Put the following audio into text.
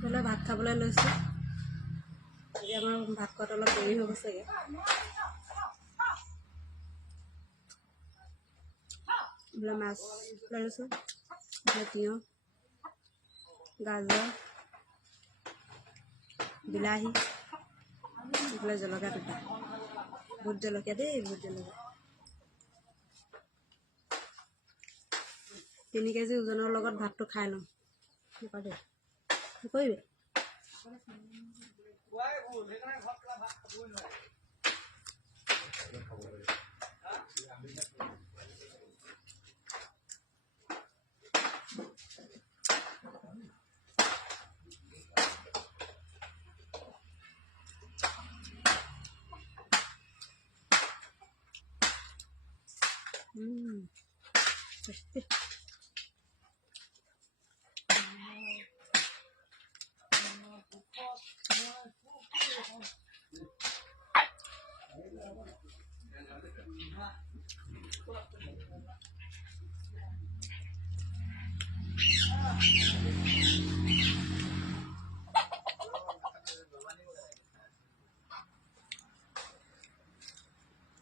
বোলে ভাত খাবলৈ লৈছোঁ। আজি আমাৰ ভাত খোৱাটো অলপ দেৰি হৈ গৈছেগৈ। বোলে মাছ লৈ লৈছোঁ, বোলে তিয়ঁহ, গাজৰ, বিলাহী, বোলে জলকীয়া দুটা, ভোট জলকীয়া দেই, ভোট জলকীয়া 3 কেজি ওজনৰ লগত ভাতটো খাই লওঁ। দেই নকৰিবি। Tasty.